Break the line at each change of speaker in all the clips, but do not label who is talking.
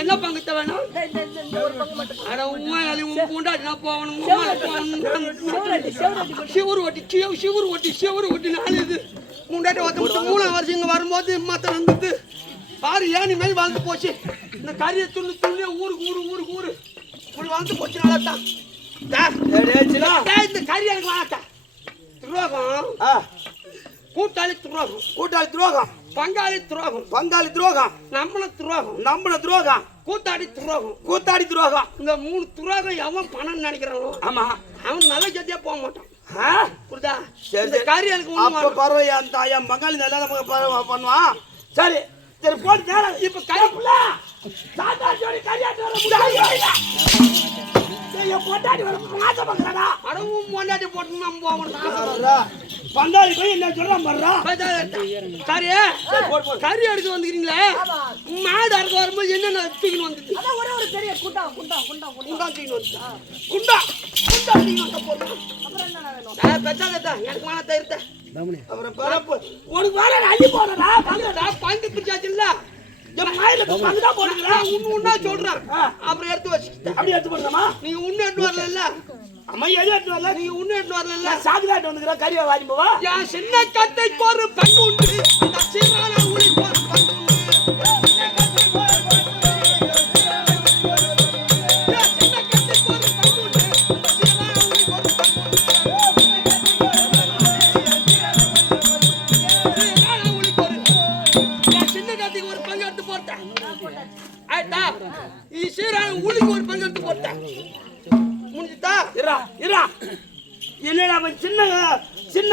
என்ன பங்குத்த வேணும்? அட உம்மா அது உன் பூண்டாடி நான் போகணும். சிவரு ஒட்டி சிவ சிவரு ஒட்டி சிவரு ஒட்டி நாலு இது. முண்டாட்டி ஒருத்த மூணாம் வருஷம் இங்க வரும்போது மத்த வந்துட்டு பாரு ஏனி மாதிரி வாழ்ந்து போச்சு. இந்த கறியை துண்ணு துண்ணு ஊருக்கு ஊரு ஊருக்கு ஊரு. இப்படி வாழ்ந்து போச்சு நல்லாத்தான் இந்த கறி எனக்கு வேணாத்தா. துரோகம். கூட்டாளி துரோகம்.
கூட்டாளி துரோகம்.
பங்காளி துரோகம்.
பங்காளி துரோகம்.
நம்மள துரோகம்.
நம்மள துரோகம்.
கூத்தாடி துரோகம்.
கூத்தாடி துரோகம்.
இந்த மூணு துரோகம் எவன் பணம் நினைக்கிறானோ
ஆமா.
அவன் நல்ல ஜத்தியா போக மாட்டான்.
ஆ?
புரியுதா?
சரி,
ஒண்ணு
அப்ப பரவாயில்ல அந்த என் பங்காளி நல்லா நமக்கு பண்ணுவான் சரி. சரி போட்டு
இப்ப
ஜோடி கல்யாணம் வர மாசம் பார்க்கறாடா
அடவும் முன்னாடி போட்டு நம்ம போகணும்
பங்காளி போய் என்ன சொல்றான் பாருடா
கறி கறி எடுக்க வந்துக்கிறீங்களே?
ஆமா.
மாடு அறுக்க வரும்போது என்னென்ன தூக்கின்னு வந்துட்டு
அதான் ஒரே ஒரு பெரிய குண்டா குண்டா குண்டா குண்டா.
குண்டா தூக்கின்னு வந்துட்டா. குண்டா. குண்டா தூக்கின்னு வந்த போதும்?
அப்புறம் என்ன வேணும்?
கத்தா எனக்கு மான தயிருத்த
அப்புறம் உனக்கு வேலை அள்ளி போறடா
பங்கு பிரிச்சாச்சு இல்ல
என் மாயில பங்கு தான் போடுறா
நான் உன்னு சொல்றேன். அப்புறம் எடுத்து வச்சுட்டேன்
அப்படி எடுத்து போடுறமா
நீங்க உன்னு எடுத்து வரல
அம்மா எது எடுத்து வரல?
நீங்க உன்னு எடுத்து வரல
சாகுலாட்டு வந்துக்கிறேன் கறியை வாங்கி போவா.
என் சின்ன கத்தைக்கு ஒரு பங்கு உண்டு.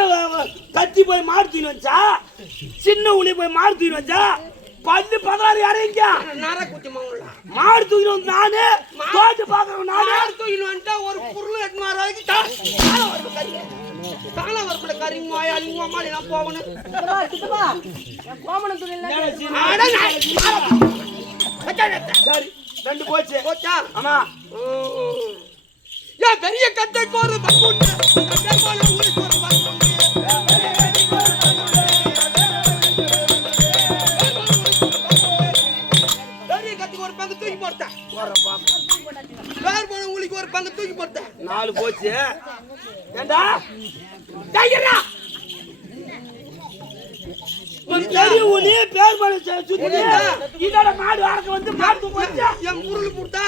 சின்ன
கத்தி போய் மாறுத்தின்னு வச்சா சின்ன உளி போய் மாறுத்தின்னு வச்சா பல்லு பதினாறு இறங்க
குத்தி
மாடு தூக்கிட்டு வந்து நானு தோட்டு பாக்குறவன் நானு.
நாடு தூக்கின்னு வந்துட்டா ஒரு பொருள் எட்டு வரைக்கும் தானே வரணும் கறி. தானே வரப்பட கறி மாயாளி மாமாளி நான் போகணும்.
சித்தப்பா, சித்தப்பா, என் கோமணம்
வச்சா.
சரி ரெண்டு போச்சு.
போச்சா?
ஆமா.
ஏன் பெரிய கத்தைக்கு ஒரு
சுத்தி இதோட மாடு வாரக்கு வந்து மாடு போச்சு?
என் முருள் கொடுத்தா?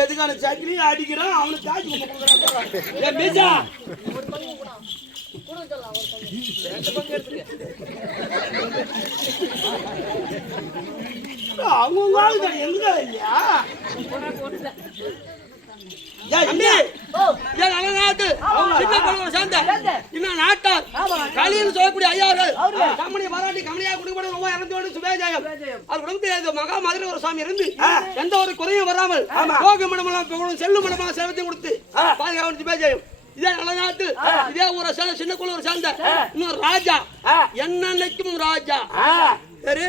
எதுக்கான சக்கிலி அடிக்கிறான் அவனுக்கு காசு கொடுக்குறான் ஏ மேஜா. அவங்க எங்க இல்லையா?
சொல்லக்கூடிய ஐயாவர்கள் கம்பெனி பாராட்டி கம்பெனியாக கொடுக்கப்படும். ரொம்ப இறந்தோடு சுபேஜாயம். அவர் உடம்பு மகா மதுரை ஒரு சாமி இருந்து எந்த ஒரு குறையும் வராமல் போக மடமெல்லாம் செல்லும் மடமெல்லாம் செலவத்தையும் கொடுத்து பாதுகாப்பு சுபேஜாயம். இதே நல்ல நாட்டு. இதே ஊரை சேர்ந்த சின்ன குழு சேர்ந்த இன்னும் ராஜா. என்னன்னைக்கும் ராஜா. சரி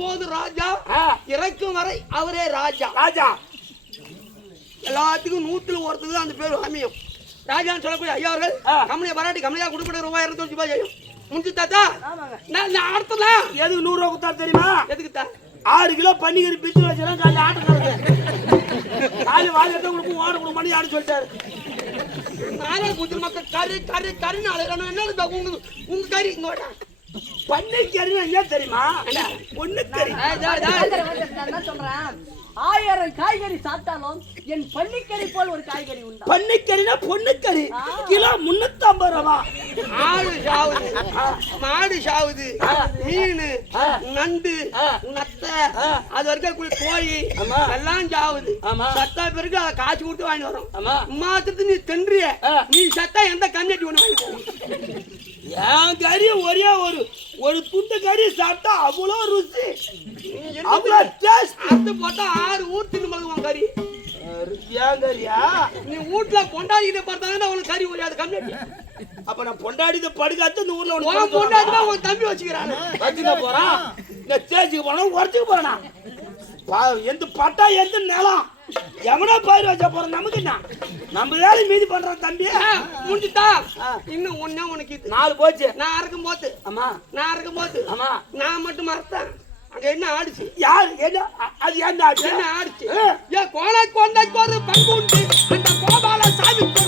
போது ராஜா இறக்கும் வரை அவரே ராஜா.
ராஜா.
எல்லாத்துக்கும் நூத்துல ஒருத்தருக்கு அந்த பேர் அமையும் ராஜான்னு சொல்லக்கூடிய ஐயா அவர்கள் கம்பெனியை பாராட்டி கம்பெனியா கொடுக்கப்பட்ட ரூபாய் இருநூத்தி ரூபாய் செய்யும். முடிஞ்சு தாத்தா நான் நான் அடுத்ததான்
எதுக்கு நூறு ரூபா கொடுத்தா தெரியுமா?
எதுக்கு தா?
ஆறு கிலோ பன்னிக்கறி பிச்சு வச்சுனா காலையில் ஆட்டுக்காரங்க காலையில் வாங்கிட்டு கொடுக்கும் ஓட கொடுக்க பண்ணி ஆடு சொல்லிட்டாரு.
நானே குஜி மக்கள் கறி கறி கறின்னு அழைக்கணும் என்ன உங்க உங்க கறி இங்க வாடா.
பன்னிக்கறினா என்ன தெரியுமா? ஒண்ணு
என்ன சொல்றேன். ஆயிரம் காய்கறி சாப்பிட்டாலும் என் பள்ளிக்கறி போல் ஒரு காய்கறி உண்டா?
பன்னிக்கறினா பொண்ணுக்கறி கிலோ முன்னூத்தி ஐம்பது ரூபா.
ஆடு சாவுது. மாடு சாவுது. மீன் நண்டு நத்தை அது வரைக்கும் கோழி. எல்லாம் சாவுது. சத்தா பிறகு அதை காசு கொடுத்து வாங்கி வரும்.
ஆமா.
மாத்திரத்து நீ தின்றிய. நீ சத்தா எந்த கண்ணட்டி ஒண்ணு வாங்கி
என் கறி ஒரே ஒரு ஒரு துண்டு கறி சாப்பிட்டா அவ்வளோ ருசி. அவ்வளோ டேஸ்ட்
அறுத்து போட்டா ஆறு ஊர் தின்னு மகன் கறி.
ஏன் கறியா
நீ வீட்டுல கொண்டாடிக்கிட்டு பார்த்தாங்கன்னா உனக்கு கறி ஒழியாது கண்ணட்டி
அப்ப நான் பொண்டாடித படுக்காத்து இந்த ஊர்ல
உன் தான் உன் தம்பி வச்சுக்கிறானு.
வச்சுக்க போறான் இந்த தேய்ச்சிக்கு போனா உடச்சுக்க போறானா? பா- எந்த பட்டா எந்த நிலம்? எவனோ பயிர் வச்சா போறோம் நமக்கு என்ன? நம்ம வேலை மீதி பண்றோம் தம்பி
முடிஞ்சுட்டா? இன்னும் ஒண்ணே உனக்கு இது
நாலு போச்சு.
நான் அறுக்கும் போது
ஆமா.
நான் அறுக்கும் போது
ஆமா.
நான் மட்டும் அறுத்தேன். அங்க என்ன ஆடுச்சு?
யார்? என்ன அது என்ன ஆச்சு
என்ன ஆடுச்சு. ஏன் கோலை கொண்டைக்கு ஒரு பங்கு உண்டு அந்த கோபால சாமிக்கு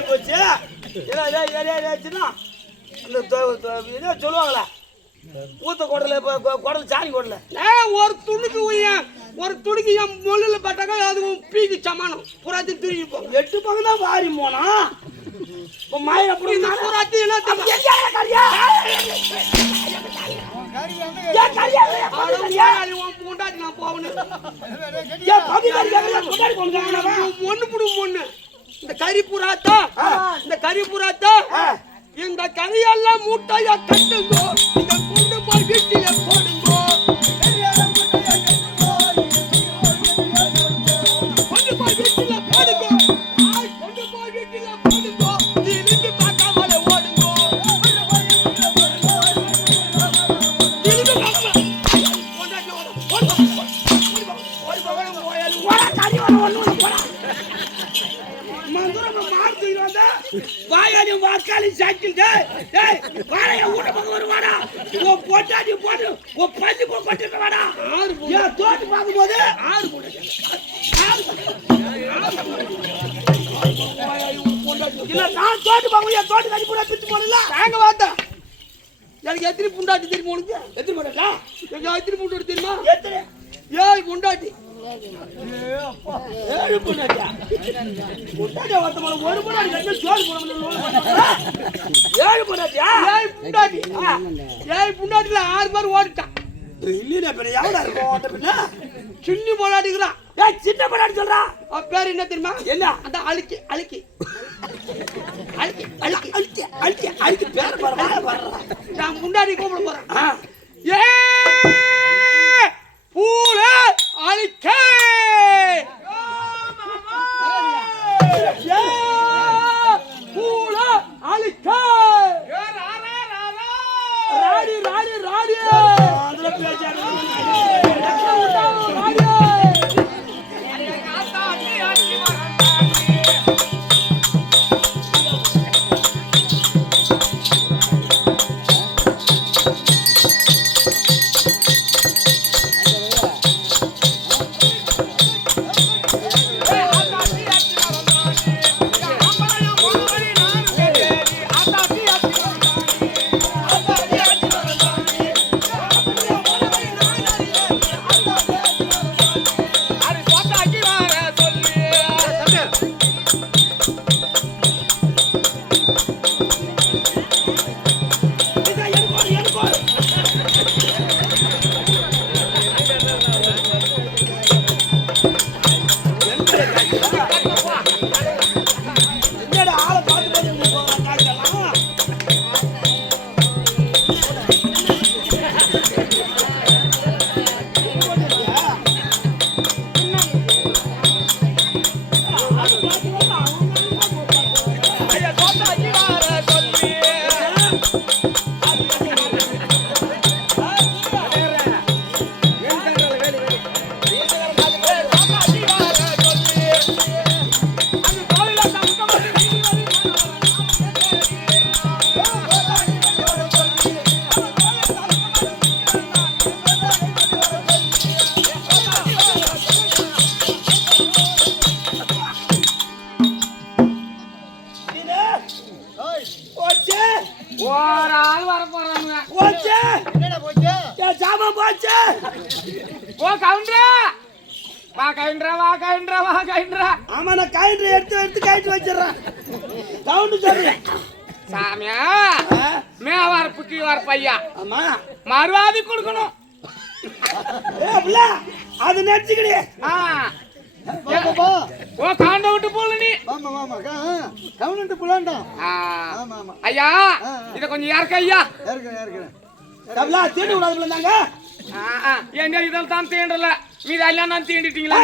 காலியா போச்சு இதோ சொல்லுவாங்களே? ஊத்த குடல குடல் சாணி குடல
ஒரு துணிக்கு ஒரு துணிக்கு என் முள்ளில் பட்டாக்கா அது பீக்கு சமானம். புறாத்தையும் தூக்கி போ.
எட்டு பங்கு தான் வாரி போனா. இப்போ மாயிர அப்படி
இந்த புறாத்தையும் என்ன பொண்டாட்டி நான் போகணும்.
ஏன் பங்கு கரியா
இந்த கறி புறாத்தா இந்த கறி புறாத்தா இந்த கறியெல்லாம் மூட்டையா கட்டுங்கோ. இத கொண்டு போய் வீட்டில போடுங்கோ.
ஓ போட்டாடி போட்டு ஓ பஞ்சு போ கொட்டிட்டு வாடா. ஏன் தோட்டு பார்க்கும்போது.
ஆறு போடு.
இல்ல நான் தோட்டு பார்க்கும் என் தோட்டு கறி பூரா பிச்சு போடல.
தாங்க வாத்தா எனக்கு எத்தனை புண்டாட்டி தெரியுமா உனக்கு?
எத்தனை
எனக்கு எத்தனை புண்டாட்டி தெரியுமா?
எத்தனை?
ஏழு புண்டாட்டி.
ஏழு பொண்ணாட்டியா பொண்ணாட்டியா ஒருத்த ஒரு பொண்ணாடி கட்டி சோறு போட ஏழு பொண்ணாட்டியா
ஏழு புண்டாட்டி ஏழு புண்டாட்டில ஆறு பேர் ஓடிட்டான்
இல்லையா பின்ன எவ்வளோ இருக்கும் ஓட்ட பின்ன
சின்ன போராடிக்கிறான்
ஏய் சின்ன பொண்ணாடி சொல்றா
அவன் பேர் என்ன தெரியுமா
என்ன
அந்த அழுக்கி அழுக்கி அழுக்கி அழுக்கி
அழுக்கி அழுக்கி அழிக்க பேர் பாரு வாழ பாரு
நான் முன்னாடி கூப்பிட போறேன் ஏ பூல! அழுக்க! அழுக்க! ராடி ராடி ராடி! கவுண்டரா வா கவுண்டரா வா கவுண்டரா
ஆமா நான் காயிட்டு எடுத்து எடுத்து காயிட்டு வச்சிடுறேன் சவுண்டு சொல்லு
சாமியா
ஆ?
மேவாரப்புக்கு வர பையா.
ஆமா.
மறுவாதி கொடுக்கணும்.
அது நடிச்சுக்கிடி.
ஓ காண்ட விட்டு போல நீ.
ஆமா ஆமா புலாண்டா
ஆ.
ஆமா ஆமா.
ஐயா இத கொஞ்சம் யாருக்கு ஐயா?
ஏற்கிறேன் ஏற்கிறேன்
தብளா தீண்டு விடாது பிள்ளைங்க
ஆ, ஆ. என்ன இதில் தான் தீண்டல. மீது எல்லாம் நான் தீண்டிட்டீங்களா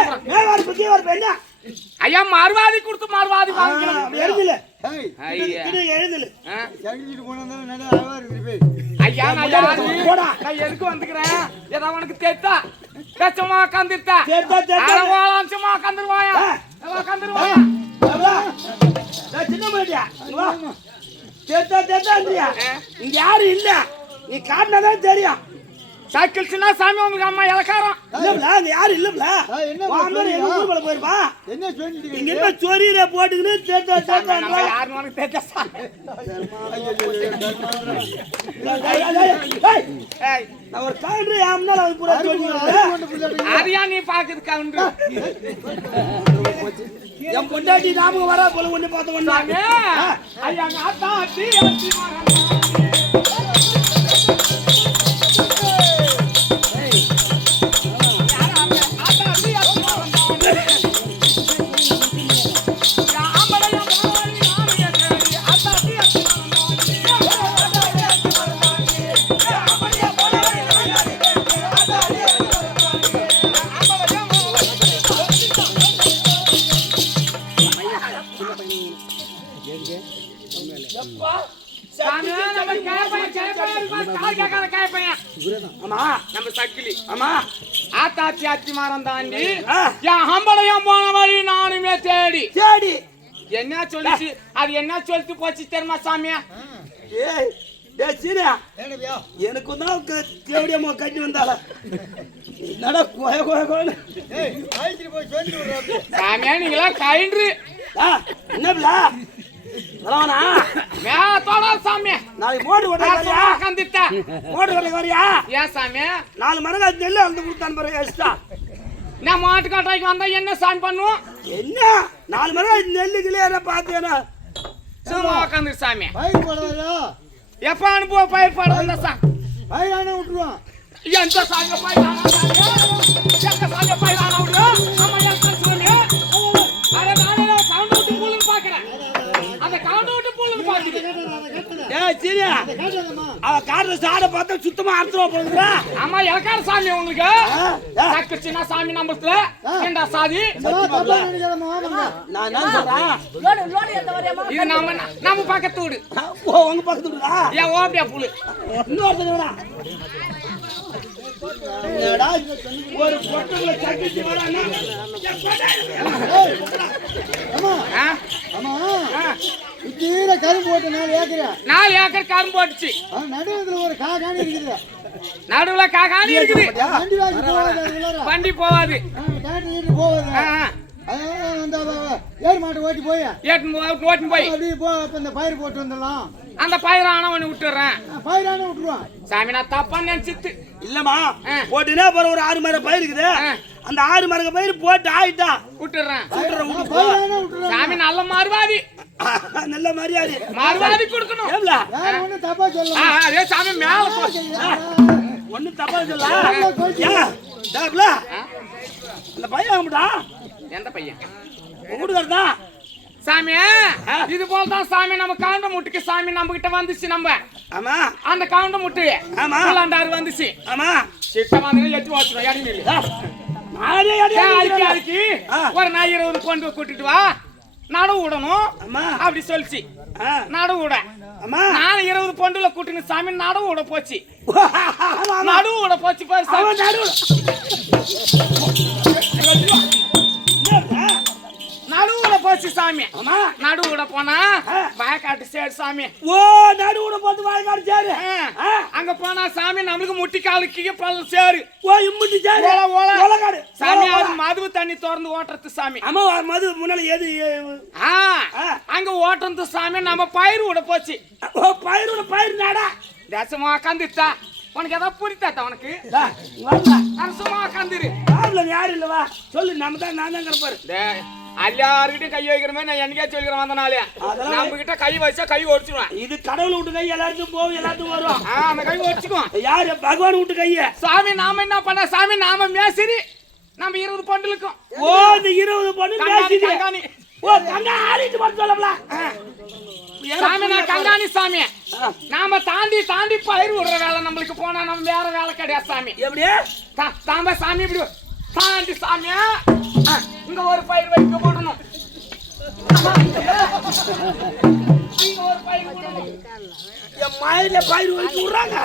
ஐயா மறுவாதி கொடுத்து மறுவாதி வாங்கிக்கணும்.
எழுதுல. எழுதுல?
சகிச்சுட்டு போனா
ஐயா நான் யாரு? நான் எதுக்கு வந்துக்கிறேன்? ஏதோ உனக்கு தெரித்தா கச்சமா உக்காந்துட்டா
தெரித்தா, தெரித்தா.
அழகாலஞ்சமா உக்காந்துருவாயா? உக்காந்துருவாயா
சின்ன மாட்டியா தேத்தா தேத்தான்றியா இங்க யாரும் இல்ல. நீ காட்டினாதான் தெரியும்.
சைக்கிள் சின்ன சாமி உங்களுக்கு அம்மா இலக்காரம்
இல்லப்ல அங்க யாரும் இல்லப்ல
என்ன
எங்க போயிருப்பா
என்ன சொல்லிட்டு
இங்க? என்ன சொரியில போட்டுக்கின்னு தேத்தா
சாமி, நம்ம ஏய்,
நான் ஒரு அது பூரா
கொண்டு புள்ளாடி.
அதையா நீ பாக்குது
என் பொண்டாட்டி ஞாபகம் வரா போல ஒண்ணு பார்த்த ஒண்ணு
ஐயா நாத்தா அத்தி அத்தி
ஆமா
நம்ம சக்கிலி.
ஆமா.
ஆத்தாச்சி தாண்டி. என் ஹம்பளையும் போன வழி நானுமே தேடி.
சேடி
என்ன சொல்லிச்சு? அது என்ன சொல்லிட்டு போச்சு தெரியுமா சாமியா?
ஏய்? எனக்கு தான் தேவடியம்மா கட்டி வந்தால என்னடா கோய கோய
அப்படியே.
சாமியா நீங்களா கைன்று
ஆ, என்னப்ல வரவனா
மேல தோடா சாமி
நாளைக்கு மோடு வரியா?
கந்திட்ட
மோடு ஓட்ட வரியா?
ஏன் சாமி?
நாலு மரங்க நெல்லு வந்து கொடுத்தான் பாருங்க எக்ஸ்ட்ரா
நான் மாட்டு காட்டாய்க்கு வந்தா என்ன சாமி பண்ணுவோம்?
என்ன? நாலு மரம் நெல்லு கிளியார பார்த்தேனா.
சும்மா உட்காந்து சாமி.
பயிர் போட வர்றா?
எப்ப அனுபவ பயிர் பாட வந்த சா
பயிரானே விட்டுருவான்.
எந்த சாங்க பயிர் ஆனா சாமி? எந்த சாங்க பயிர் ஆனா
அவ காட்டுற சாடை பார்த்தா சுத்தமா அறுத்துவா போகுதுடா
ஆமா இலக்கார சாமி உங்களுக்கு? சின்ன சாமி நம்பத்துல ஏண்டா சாதி? இது நம்ம நம்ம பக்கத்து வீடு
ஓ உங்க பக்கத்து
ஏன் புல்லு
இன்னொருத்தனா என்னடா ஒரு பொட்டுல சக்கிச்சு வரானா
அம்மா,
ஆ?
கரும்பு போட்டு நாலு ஏக்கரா.
நாலு ஏக்கர் கரும்பு போட்டுச்சு.
நடுவுல ஒரு கா காணி இருக்குது.
நடுவுல காகாணி இருக்குது.
வண்டி வாங்கி போகாது.
வண்டி
போகாது. அதான் அந்த ஏர் மாட்டை ஓட்டி போய்.
ஓட்டுன்னு போய்.
அப்படியே போ அப்ப இந்த பயிர் போட்டு வந்துடலாம்.
அந்த பயிரான ஒண்ணு விட்டுறேன்
ஆ, பயிரானே விட்டுருவான்
சாமி நான் தப்பா நினைச்சிட்டு.
இல்லம்மா
ஆ.
போட்டுனா அப்புறம் ஒரு ஆறு மரம் பயிர் இருக்குது. அந்த ஆறு மரங்க பயிர் போட்டு ஆயிட்டா.
விட்டுறேன்
விட்டுறேன்,
சாமி நல்ல மாறுவாதி.
நல்ல மரியாதை.
மாறுவாதி கொடுக்கணும்.
ஏம்ல?
யாரும் தப்பா
ஆ,
சொல்ல
ஆ, அதே சாமி மேல போ.
ஒண்ணு தப்பா சொல்ல
நல்லா சொல்லிட்டு.
ஏன் டேப்ல
ஆ?
அந்த பையன் வாங்கடா.
எந்த பையன்?
உங்க வீட்டுக்காரர் தான்
சாமி இது போல தான் சாமி. நம்ம கவுண்ட முட்டுக்கு சாமி நம்ம கிட்ட வந்துச்சு நம்ம.
ஆமா.
அந்த கவுண்ட முட்டு
ஆமா.
வந்துச்சு.
ஆமா.
சிட்ட வந்து எத்தி வச்சிடும் இடம் இல்லை
ஆ.
ஒரு நாய் இருபது கொண்டு கூட்டிட்டு வா. நடுவு விடணும். அப்படி சொல்லிச்சு. நடுவு விட நான் இருபது பொண்டுல கூட்டினு சாமி நடுவு விட போச்சு. நடுவு விட போச்சு பாரு சாமி.
அவன் நடுவுல.
போச்சு சாமி. நடுவுல போனா. வயக்காட்டு சாமி.
ஓ நடுவுல போட்டு வாய் காடிச்சாரு
ஆ. அங்க போனா சாமி நம்மளுக்கு முட்டி காலுக்கு பல்ல சேரு.
ஓ இம்முட்டி சாரு.
ஓல, ஓல.
ஓலக்காடு
சாமி
ஓல,
அது
ஓல.
மதுவு தண்ணி திறந்து ஓட்டுறது சாமி.
அம்மா மது முன்னால எது
ஆ. அங்க ஓட்டுறது சாமி நம்ம பயிர் விட போச்சு.
ஓ பயிரோட பயிர் நாடா?
தேசமா உக்காந்துட்டா. உனக்கு ஏதாவது புரித்தாத்தா உனக்கு?
வாடா.
நான் சும்மா உக்காந்துரு.
காதுல யாரும் இல்லவா சொல்லு நம்ம தான் நான் தான் கிடப்பாரு
டேய், எல்லாருக்கிட்டையும் கை வைக்கிற மாதிரி நான் என்னைக்கே சொல்லிக்கிறேன் வந்த நாளே. நம்ம கிட்ட கை வச்சா கை ஒடிச்சிடுவேன்
இது கடவுள் விட்டு கை எல்லாருக்கும் போகும் எல்லாத்துக்கும் வரும்.
அந்த கை ஒடிச்சுக்குவோம்
யாரு பகவான் விட்டு கைய?
சாமி நாம என்ன பண்ண? சாமி நாம மேசிரி நம்ம இருபது பொண்ணுக்கும்
ஓ இந்த இருபது பொண்ணு
கங்காணி,
பேசிட்டு
கங்காணி.
ஓ கங்கா ஆடிட்டு பண்ண சொல்லல
சாமி நான் கங்காணி சாமி. நாம தாண்டி தாண்டி பயிர் விடுற வேலை நம்மளுக்கு போனா நம்ம வேற வேலை கிடையாது சாமி.
எப்படியே
தா- தாம்ப சாமி இப்படி தாண்டி சாமி இங்க ஒரு பயிர் வைக்க போடணும்.
என் மயில பயிர் வச்சு விடுறாங்க.